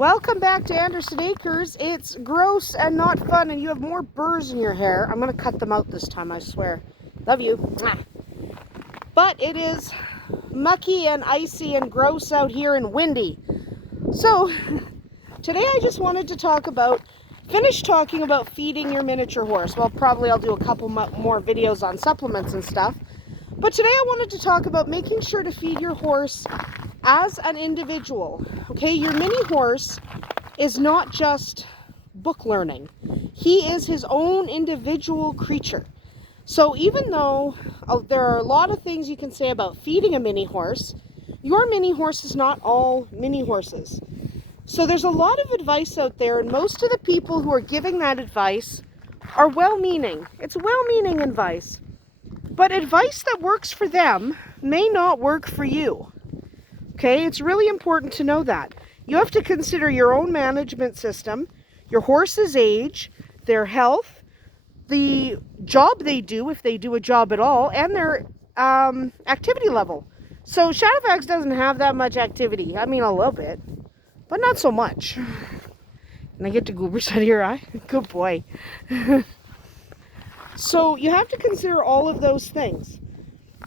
Welcome back to Andersen Acres. It's gross and not fun, and you have more burrs in your hair. I'm going to cut them out this time, I swear. Love you. But it is mucky and icy and gross out here and windy. So, today I just wanted to finish talking about feeding your miniature horse. Well, probably I'll do a couple more videos on supplements and stuff. But today I wanted to talk about making sure to feed your horse as an individual. Okay, your mini horse is not just book learning. He is his own individual creature. So even though there are a lot of things you can say about feeding a mini horse, your mini horse is not all mini horses. So there's a lot of advice out there, and most of the people who are giving that advice are well-meaning. It's well-meaning advice. But advice that works for them may not work for you. Okay, it's really important to know that. You have to consider your own management system, your horse's age, their health, the job they do, if they do a job at all, and their activity level. So Shadowfax doesn't have that much activity. I mean, a little bit, but not so much. And I get to goobers out of your eye. Good boy. So you have to consider all of those things.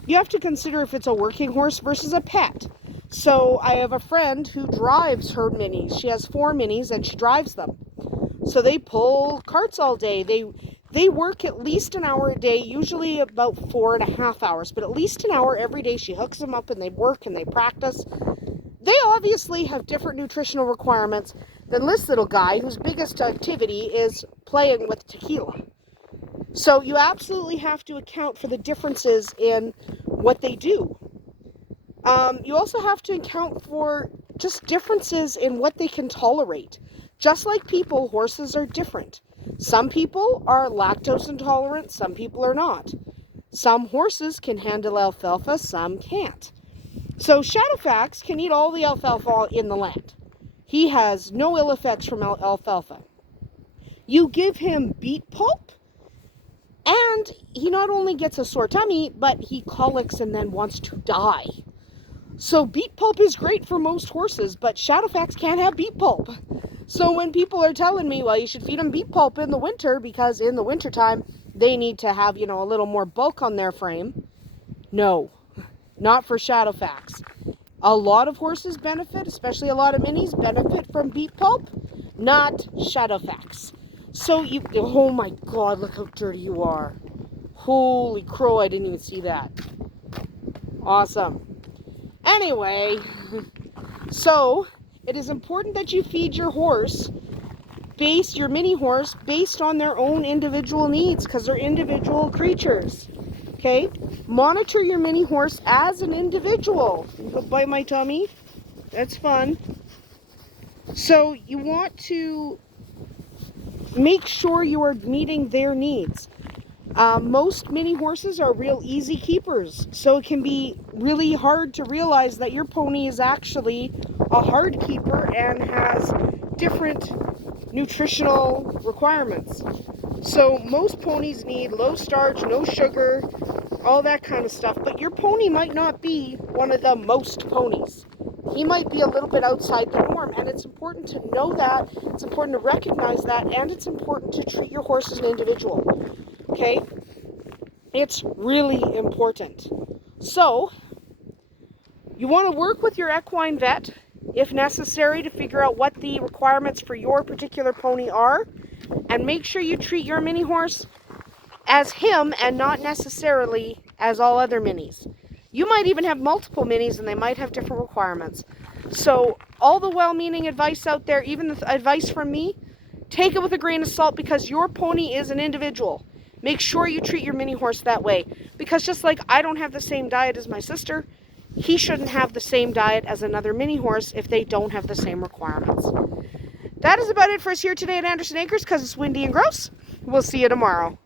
You have to consider if it's a working horse versus a pet. So I have a friend who drives her minis. She has 4 minis and she drives them. So they pull carts all day. They work at least an hour a day, usually about 4.5 hours, but at least an hour every day. She hooks them up and they work and they practice. They obviously have different nutritional requirements than this little guy whose biggest activity is playing with tequila. So you absolutely have to account for the differences in what they do. You also have to account for just differences in what they can tolerate. Just like people, horses are different. Some people are lactose intolerant, some people are not. Some horses can handle alfalfa, some can't. So Shadowfax can eat all the alfalfa in the land. He has no ill effects from alfalfa. You give him beet pulp, and he not only gets a sore tummy, but he colics and then wants to die. So beet pulp is great for most horses, but Shadowfax can't have beet pulp. So when people are telling me, well, you should feed them beet pulp in the winter because in the wintertime they need to have, a little more bulk on their frame. No, not for Shadowfax. A lot of horses benefit, especially a lot of minis, benefit from beet pulp, not Shadowfax. So oh my God, look how dirty you are. Holy crow, I didn't even see that. Awesome. Anyway, so it is important that you feed your mini horse, based on their own individual needs, because they're individual creatures. Okay? Monitor your mini horse as an individual. Go bite my tummy. That's fun. So you want to make sure you are meeting their needs. Most mini horses are real easy keepers, so it can be really hard to realize that your pony is actually a hard keeper and has different nutritional requirements. So most ponies need low starch, no sugar, all that kind of stuff, but your pony might not be one of the most ponies. He might be a little bit outside the norm, and it's important to know that, it's important to recognize that, and it's important to treat your horse as an individual. Okay? It's really important. So, you want to work with your equine vet, if necessary, to figure out what the requirements for your particular pony are, and make sure you treat your mini horse as him and not necessarily as all other minis. You might even have multiple minis and they might have different requirements. So all the well-meaning advice out there, even the advice from me, take it with a grain of salt because your pony is an individual. Make sure you treat your mini horse that way. Because just like I don't have the same diet as my sister, he shouldn't have the same diet as another mini horse if they don't have the same requirements. That is about it for us here today at Andersen Acres because it's windy and gross. We'll see you tomorrow.